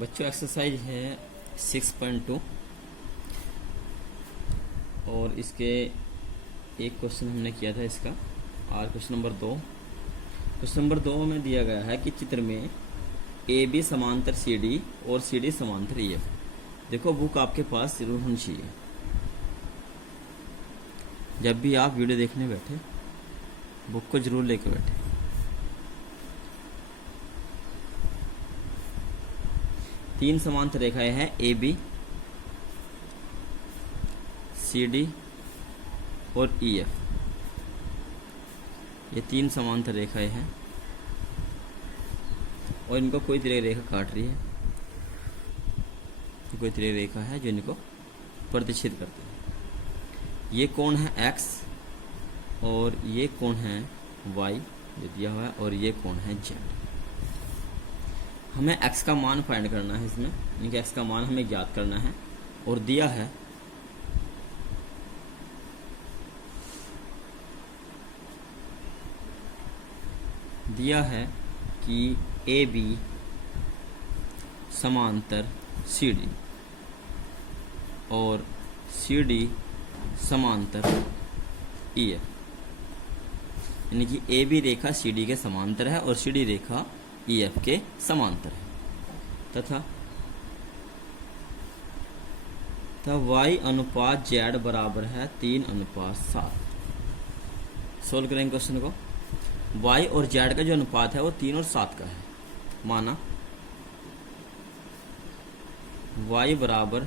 बच्चों एक्सरसाइज है 6.2 और इसके एक क्वेश्चन हमने किया था इसका। और क्वेश्चन नंबर 2 में दिया गया है कि चित्र में ए बी समांतर सी डी और सी डी समांतर ई एफ। देखो बुक आपके पास जरूर होनी चाहिए। जब भी आप वीडियो देखने बैठे बुक को जरूर लेकर बैठे। तीन समांतर रेखाएं हैं ए बी सी डी और ई एफ। ये तीन समांतर रेखाएं हैं और इनको कोई तिरछी रेखा काट रही है। कोई तिरछी रेखा है जो इनको प्रतिच्छेद करती है। ये कोण है x और ये कोण है y जो दिया हुआ है, और ये कोण है z। हमें x का मान फाइंड करना है इसमें, यानी कि x का मान हमें ज्ञात करना है। और दिया है कि ए बी समांतर सी डी और सी डी समांतर ई एफ, यानी कि A B Rekha C D के समांतर है और सी डी रेखा ई एफ के समांतर है तथा y अनुपात z बराबर है 3:7। सोल्व करेंगे क्वेश्चन को। y और z का जो अनुपात है वो 3 और 7 का है। माना y बराबर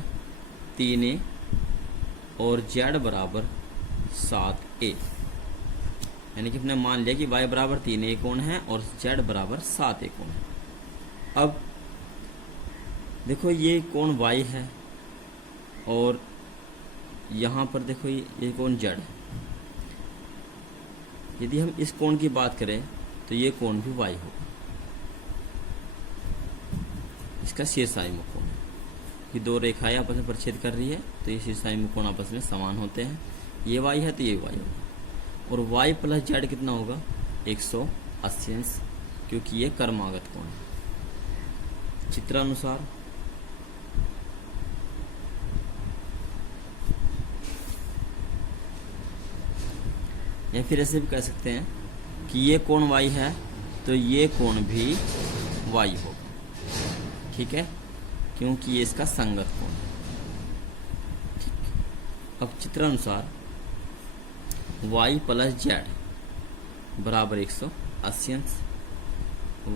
3a और z बराबर 7a, यानी कि हमने मान लिया कि y बराबर 3a कोण है और z बराबर 7a कोण है। अब देखो ये कोण y है और यहाँ पर देखो ये कोण z है। यदि हम इस कोण की बात करें तो ये कोण भी y होगा। इसका शीर्षाभिमुख कोण है कि दो रेखाएं आपस में प्रतिच्छेद कर रही है तो ये शीर्षाभिमुख कोण आपस में समान होते हैं। ये y है तो ये y होगा और y प्लस z कितना होगा 180 अंश, क्योंकि ये कर्मागत कोण है। चित्रानुसार या फिर ऐसे भी कह सकते हैं कि ये कोण y है तो ये कोण भी y होगा, ठीक है, क्योंकि ये इसका संगत कोण है। ठीक। अब चित्रानुसार y प्लस z बराबर 180 अंश,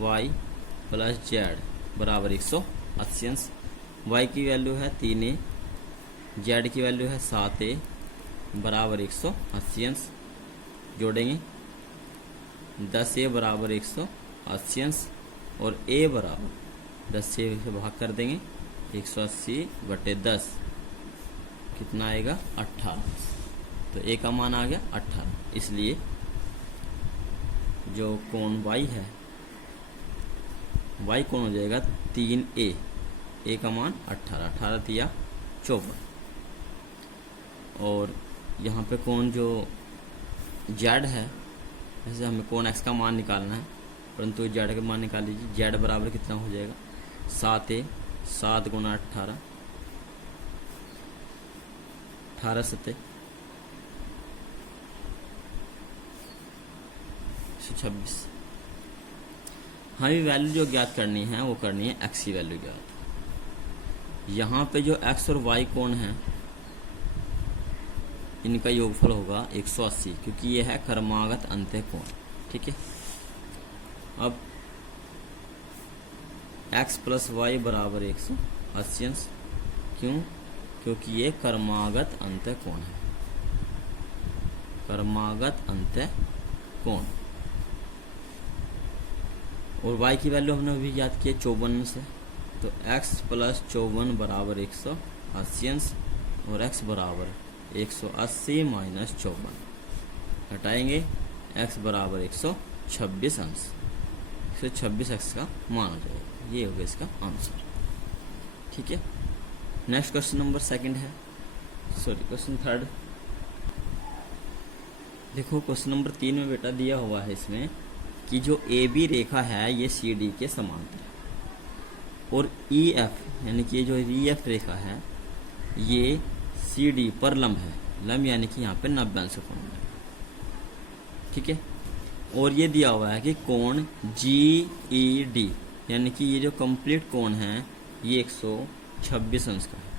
y प्लस z बराबर 180 अंश। y की वैल्यू है 3a, z की वैल्यू है 7a बराबर 180 अंश। जोड़ेंगे 10a बराबर 180 अंश और a बराबर 10 से भाग कर देंगे 180/10 कितना आएगा 18 अंश। तो a का मान आ गया 18। इसलिए जो कोण y है y कोण हो जाएगा 3a, a का मान 18 तिया 54। और यहाँ पे कोण जो z है, जैसे हमें कोण x का मान निकालना है, परंतु z का मान निकाल लीजिए। z बराबर कितना हो जाएगा 7a, 7 गुना 18, 18 7 126। हमें वैल्यू जो ज्ञात करनी है वो करनी है x की वैल्यू ज्ञात। यहाँ पे जो x और y कोण है इनका योगफल होगा 180, क्योंकि ये है कर्मागत अंत्य कोण, ठीक है। अब x प्लस वाई बराबर 180 अंश, क्यों? क्योंकि ये कर्मागत अंत्य कोण है, कर्मागत अंत्य कोण। और y की वैल्यू हमने अभी याद किया 54 से, तो x प्लस 54 बराबर 180 अंश और x बराबर 180 माइनस 54 हटाएंगे, x बराबर 126 अंश। 126 x का मान हो जाएगा। ये होगा इसका आंसर, ठीक है। नेक्स्ट क्वेश्चन नंबर 2 है, सॉरी क्वेश्चन 3। देखो क्वेश्चन नंबर 3 में बेटा दिया हुआ है इसमें कि जो ए बी रेखा है ये सी डी के समांतर है। और ई एफ यानी कि ये जो ई एफ रेखा है ये सी डी पर लंब है। लंब यानी कि यहाँ पे 90 अंश का कोण है, ठीक है। और ये दिया हुआ है कि कोण जी ई डी यानी कि ये जो कंप्लीट कोण है ये 126 अंश का है।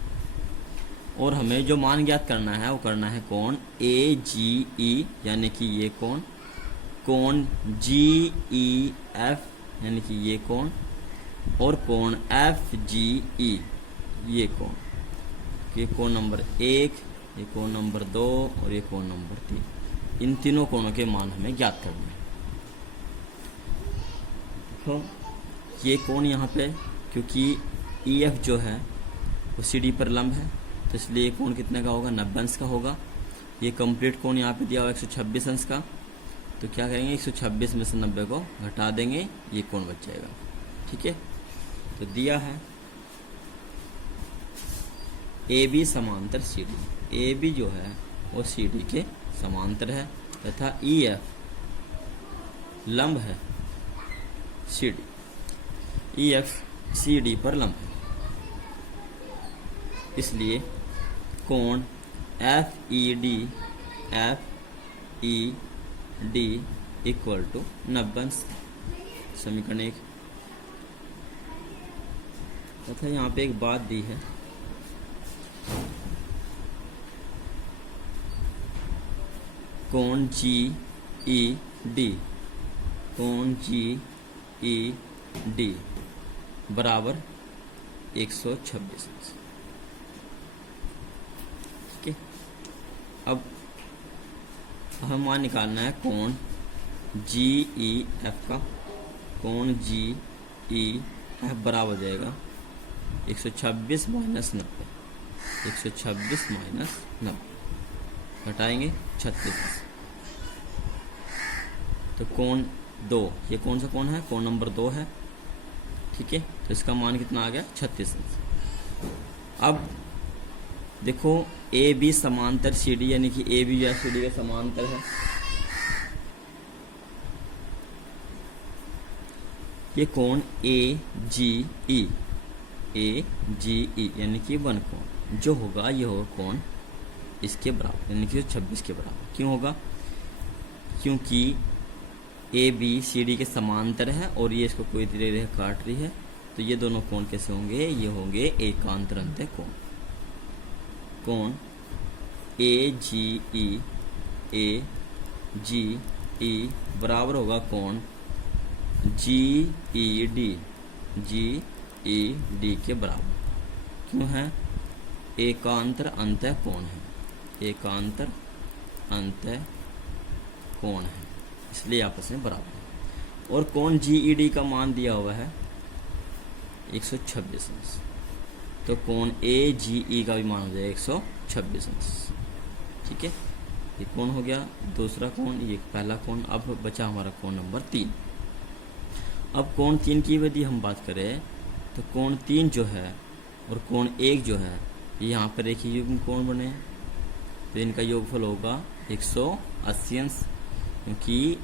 और हमें जो मान ज्ञात करना है वो करना है कोण ए जी ई यानी कि ये कोण जी ई एफ यानी कि ये कोण, और कोण एफ जी ई ये कोण। ये कोण नंबर 1, ये कोण नंबर 2 और ये कोण नंबर 3। इन तीनों कोणों के मान हमें ज्ञात करने हैं। तो ये कोण यहाँ पे क्योंकि ई एफ जो है वो सी डी पर लंब है तो इसलिए ये कोण कितने का होगा, 90 अंश का होगा। ये कंप्लीट कोण यहाँ पे दिया हुआ 126 अंश का, तो क्या करेंगे 126 में से 90 को घटा देंगे, ये कोण बच जाएगा, ठीक है। तो दिया है ए बी समांतर सी डी। ए बी जो है वो सी डी के समांतर है तथा ई एफ लंब है C D. E F C D पर लंब है, इसलिए कोण F E D equal to 90 अंश। समीकरण 1। तथा यहाँ पे एक बात दी है, कोण जी ई डी बराबर 126 अंश, ठीक है। अब हमें मान निकालना है कोण जी ई एफ का। कोण जी ई एफ बराबर हो जाएगा 126 माइनस 90। 126 माइनस 90 घटाएंगे 36। तो कोण 2, ये कौन सा कोण है, कोण नंबर 2 है, ठीक है। तो इसका मान कितना आ गया 36 अंश। अब देखो ए बी समांतर सी डी यानी कि ए बी या सी डी के समांतर है। ये कोण ए जी ई यानी कि 1 कोण जो होगा ये होगा कोण इसके बराबर यानी कि 26 के बराबर। क्यों होगा, क्योंकि ए बी सी डी के समांतर है और ये इसको कोई रेखा काट रही है, तो ये दोनों कोण कैसे होंगे, ये होंगे एकांतर अंतः कोण। कोण ए जी ई बराबर होगा कोण जी ई डी के बराबर। क्यों है, एकांतर अंतः कोण है, एकांतर अंतः कोण है, इसलिए आपस में बराबर है। और कोण जी ई डी का मान दिया हुआ है 126 अंश, तो कोण ए जी ई का भी मान हो जाएगा 126 अंश, ठीक है। ये कोण हो गया दूसरा कोण, ये पहला कोण। अब बचा हमारा कोण नंबर 3। अब कोण 3 की यदि हम बात करें तो कोण 3 जो है और कोण 1 जो है यहाँ पर एक ही युग्म कोण बने, तो इनका योगफल होगा 180 अंश, क्योंकि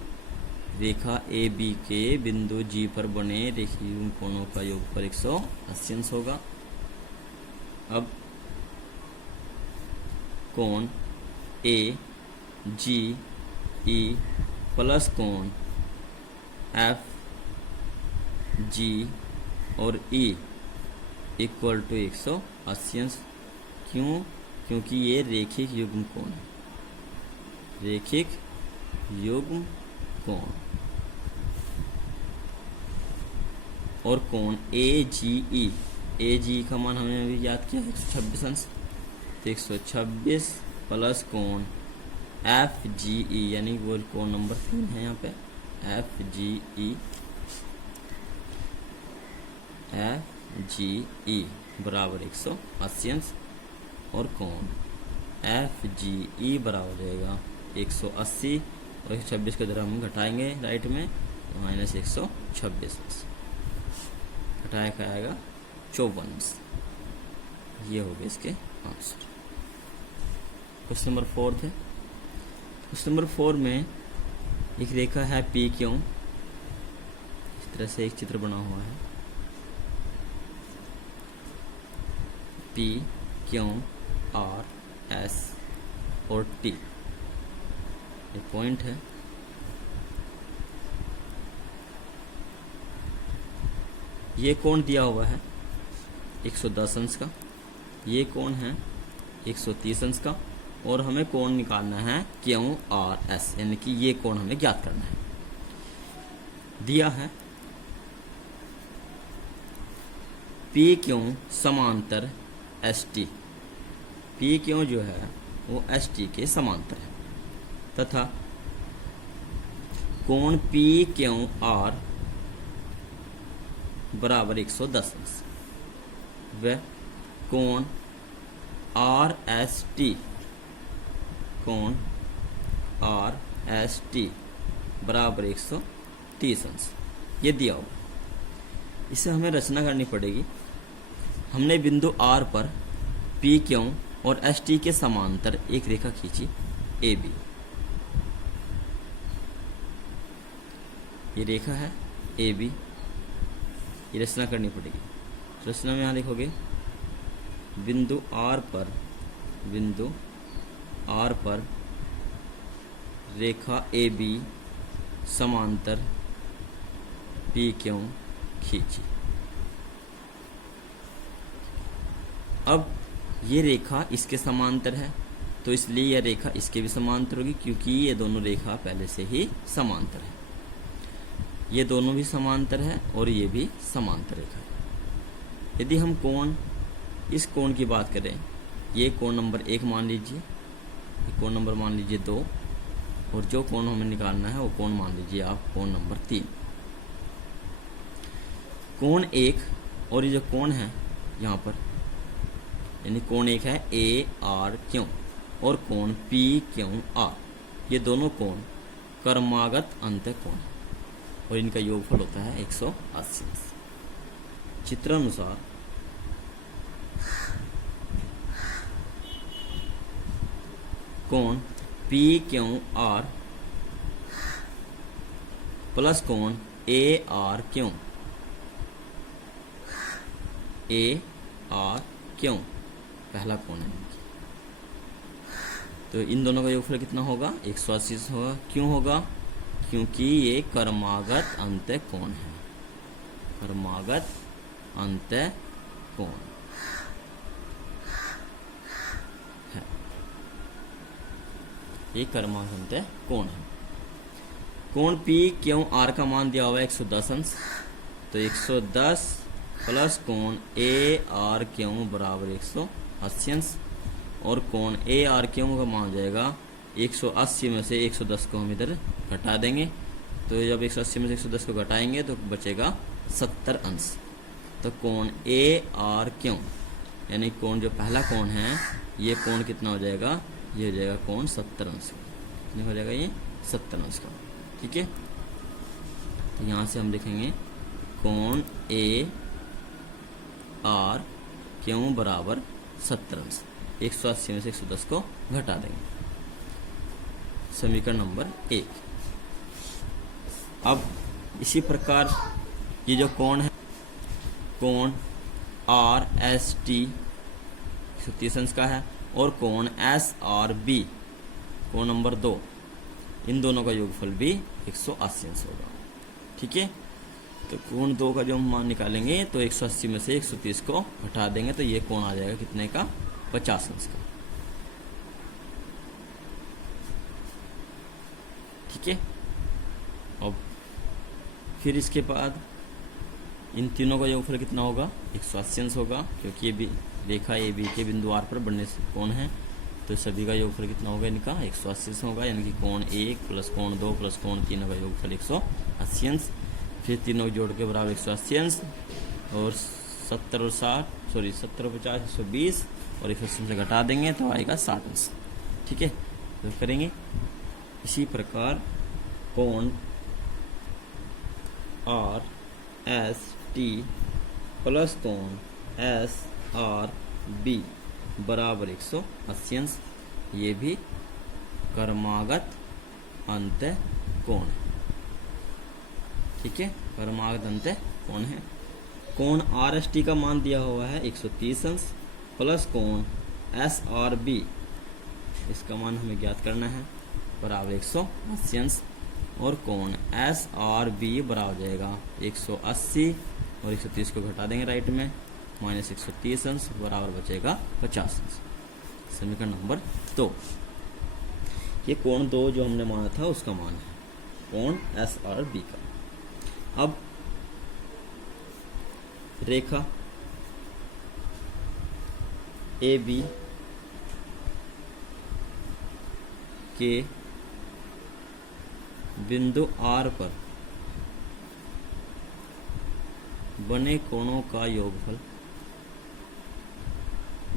रेखा ए बी के बिंदु जी पर बने रेखीय युग्म कोणों का योगफल 180 अंश होगा। अब कोण ए जी ई प्लस कोण एफ जी और ई इक्वल टू 180 अंश। क्यों, क्योंकि ये रेखिक युग्म कोण है, रेखिक युग्म कोण। और कोण ए जी का मान हमने अभी याद किया 126 अंश, तो 126 प्लस कोण एफ जी ई यानी वो कोण नंबर 3 है यहाँ पे, एफ जी ई बराबर 180 अंश। और कोण एफ जी ई बराबर हो जाएगा 180 और 126 को जरा हम घटाएंगे राइट में, तो माइनस 126 अंश घटाया क्या आएगा 54 अंश। ये हो गए इसके आंसर। क्वेश्चन नंबर 4 थे। क्वेश्चन नंबर 4 में एक रेखा है पी क्यों, इस तरह से एक चित्र बना हुआ है। पी क्यू आर एस और टी, ये पॉइंट है। ये कोण दिया हुआ है 110 अंश का, ये कोण है 130 अंश का, और हमें कोण निकालना है क्यू आर एस, यानी कि ये कोण हमें ज्ञात करना है। दिया है पी क्यू समांतर एस टी, पी क्यू जो है वो एस टी के समांतर है, तथा कोण पी क्यू आर बराबर 110 अंश, व कोण आर एस टी, कोण आर एस टी बराबर 130 अंश, ये दिया हुआ। इसे हमें रचना करनी पड़ेगी। हमने बिंदु आर पर पी क्यू और एस टी के समांतर एक रेखा खींची ए बी, ये रेखा है ए बी, ये रचना करनी पड़ेगी। रचना में यहाँ लिखोगे बिंदु आर पर रेखा ए बी समांतर पी क्यू खींची। अब ये रेखा इसके समांतर है, तो इसलिए यह रेखा इसके भी समांतर होगी, क्योंकि ये दोनों रेखा पहले से ही समांतर है। ये दोनों भी समांतर है और ये भी समांतर रेखा है। यदि हम कोण, इस कोण की बात करें, ये कोण नंबर 1 मान लीजिए, ये कोण नंबर मान लीजिए 2, और जो कोण हमें निकालना है वो कोण मान लीजिए आप कोण नंबर 3। कोण 1 और ये जो कोण है यहाँ पर, यानी कोण 1 है ए आर क्यू और कोण पी क्यू आर, ये दोनों कोण कर्मागत अंत कोण है और इनका योगफल होता है 180। चित्रानुसार कोण पी क्यू आर प्लस कोण A R Q, A R Q पहला कोण है, तो इन दोनों का योगफल कितना होगा 180 होगा। क्यों होगा? क्योंकि ये कर्मागत अंत कोण है, कर्मागत अंत कोण है, ये कर्मागत अंत कोण है। कोण पी क्यू आर का मान दिया हुआ है 110 अंश, तो 110 प्लस कोण ए आर क्यू बराबर 180 अंश, और कोण ए आर क्यू का मान हो जाएगा 180 में से 110 को हम इधर घटा देंगे, तो जब 180 में से 110 को घटाएंगे तो बचेगा 70 अंश। तो कोण ए आर क्यू यानी कोण जो पहला कोण है, ये कोण कितना हो जाएगा? ये हो जाएगा कोण 70 अंश का। कितने हो जाएगा? ये 70 अंश का। ठीक है, तो यहाँ से हम लिखेंगे कोण ए आर क्यू बराबर 70 अंश, 180 में से 110 को घटा देंगे। समीकरण नंबर 1। अब इसी प्रकार ये जो कोण है, कोण आर एस टी 130 अंश का है, और कोण एस आर बी कोण नंबर 2, इन दोनों का योगफल भी 180 अंश होगा। ठीक है, तो कोण 2 का जो हम मान निकालेंगे तो 180 में से 130 को घटा देंगे, तो ये कोण आ जाएगा कितने का? 50 अंश का। ठीक है, अब फिर इसके बाद इन तीनों का योगफल कितना होगा? 180 अंश होगा, क्योंकि ये भी रेखा ए बी के बिंदु आर पर बनने से कोण है, तो सभी का योगफल कितना होगा? इनका 180 होगा, यानी कि कोण 1 प्लस कोण 2 प्लस कोण 3 का योगफल 180 अंश। फिर तीनों जोड़ के बराबर 180 अंश, और 70 और 60 सॉरी 70 और 50 120, और 180 से घटा देंगे तो आएगा 60 अंश। ठीक है, तो करेंगे इसी प्रकार कोण आर एस टी प्लस कोण एस आर बी बराबर 180 अंश, ये भी कर्मागत अंत कोण है। ठीक है, कर्मागत अंत कोण है। कोण आर एस टी का मान दिया हुआ है 130 अंश, प्लस कोण एस आर बी, इसका मान हमें ज्ञात करना है, बराबर 180 अंश। और कोण एस आर बी बराबर हो जाएगा 180 और 130 को घटा देंगे राइट में, माइनस 130 अंश बराबर बचेगा 50 अंश। समीकरण नंबर 2। ये कोण 2 जो हमने माना था उसका मान है कोण एस आर बी का। अब रेखा ए बी के बिंदु आर पर बने कोणों का योगफल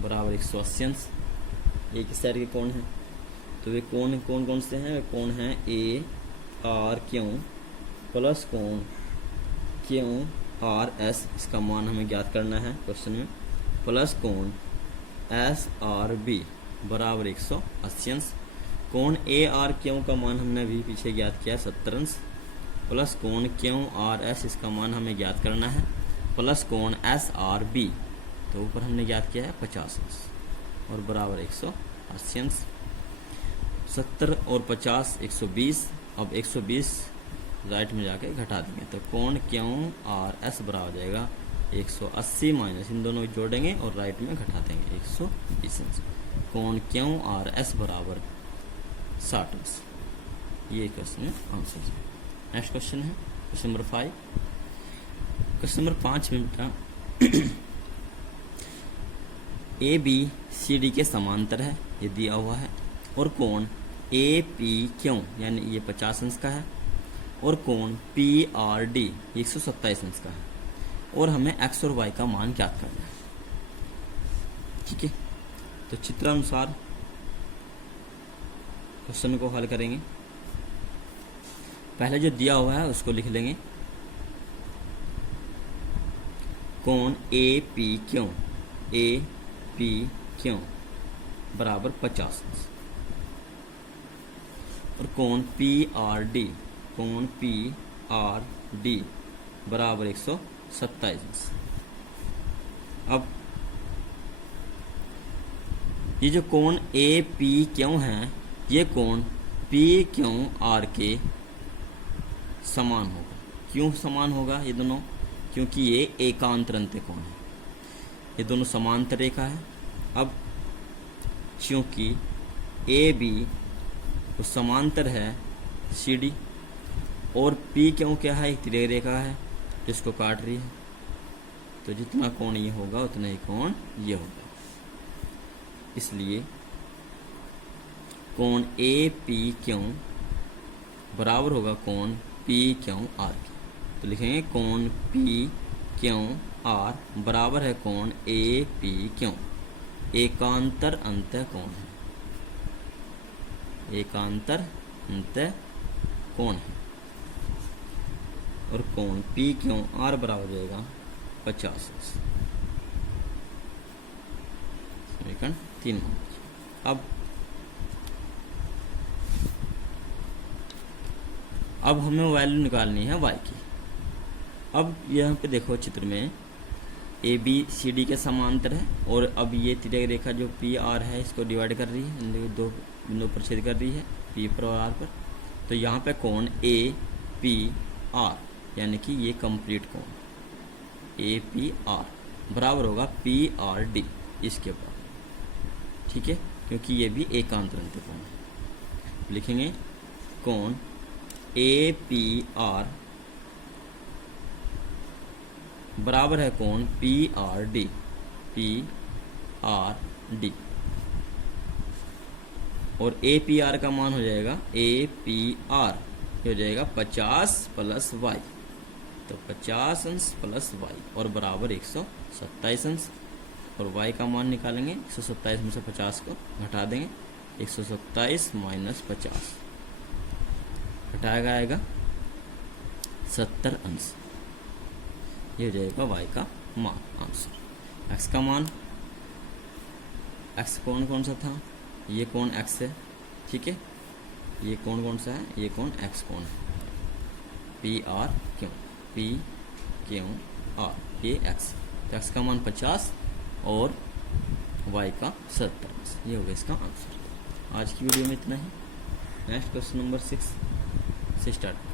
बराबर 180 अंश। एक ही साइड के कोण है, तो वे कोण कौन कौन से हैं? वे कोण हैं ए आर क्यू प्लस कोण क्यू आर एस, इसका मान हमें ज्ञात करना है क्वेश्चन में, प्लस कोण एस आर बी बराबर 180 अंश। कोण ए आर क्यू का मान हमने अभी पीछे ज्ञात किया 70 अंश, प्लस कोण क्यू आर एस, इसका मान हमें ज्ञात करना है, प्लस कोण एस आर बी, तो ऊपर हमने ज्ञात किया है 50 अंश और बराबर 180 अंश। 70 और 50 120, अब 120 राइट में जाके घटा देंगे, तो कोण क्यू आर एस बराबर हो जाएगा 180 माइनस इन दोनों को जोड़ेंगे और राइट में घटा देंगे 120 अंश। कोण क्यू आर एस बराबर 60 अंश। ये क्वेश्चन में आंसर है। नेक्स्ट क्वेश्चन है क्वेश्चन नंबर 5। क्वेश्चन नंबर 5 में बेटा ए बी सी डी के समांतर है, ये दिया हुआ है, और कोण ए पी क्यू यानी ये 50 अंश का है, और कोण पी आर डी 127 अंश का है, और हमें एक्स और वाई का मान ज्ञात करना है। ठीक है, तो चित्रानुसार क्वेश्चन को हल करेंगे। पहले जो दिया हुआ है उसको लिख लेंगे, कोण ए पी क्यू बराबर 50 अंश, और कोण पी आर डी बराबर 127 अंश। अब ये जो कोण ए पी क्यू है, ये कोण पी क्यू आर के समान होगा। क्यों समान होगा ये दोनों? क्योंकि ये एकांतरंत कोण है, ये दोनों समांतर रेखा है। अब क्योंकि ए बी वो समांतर है सी डी, और पी क्यू क्या है? एक तिर्यक रेखा है जिसको काट रही है, तो जितना कोण ये होगा उतना ही कोण ये होगा। इसलिए कोण ए पी क्यू बराबर होगा कोण पी क्यू आर के। तो लिखेंगे कोण पी क्यू आर बराबर है कोण ए पी क्यू। एकांतर अंतः कोण है, एकांतर अंतः कोण है, और कोण पी क्यू आर बराबर हो जाएगा 50 अंश। समीकरण 3। अब हमें वैल्यू निकालनी है y की। अब यहाँ पे देखो चित्र में ए बी सी डी के समांतर है, और अब ये तिर्यक रेखा जो पी आर है इसको डिवाइड कर रही है, इन दो बिंदुओं पर छेद कर रही है पी पर और आर पर। तो यहाँ पे कोण ए पी आर यानी कि ये कंप्लीट कोण ए पी आर बराबर होगा पी आर डी इसके ऊपर। ठीक है, क्योंकि ये भी एकांतरंत कोण है। लिखेंगे कोण ए पी आर बराबर है कोण पी आर डी और ए पी आर का मान हो जाएगा ए पी आर हो जाएगा 50 प्लस वाई, तो 50 अंश प्लस वाई और बराबर 127 अंश। और y का मान निकालेंगे, 127 में से 50 को घटा देंगे, 127 माइनस 50 घटाया आएगा 70 अंश। ये हो जाएगा y का मान आंसर। x का मान, x कोण कौन सा था? ये कोण x है। ठीक है, ये कोण कौन सा है? ये कोण x कोण है, P R Q, P Q R, ये x। तो x का मान 50 और y का 70। ये होगा इसका आंसर। आज की वीडियो में इतना ही। नेक्स्ट क्वेश्चन नंबर 6 से स्टार्ट।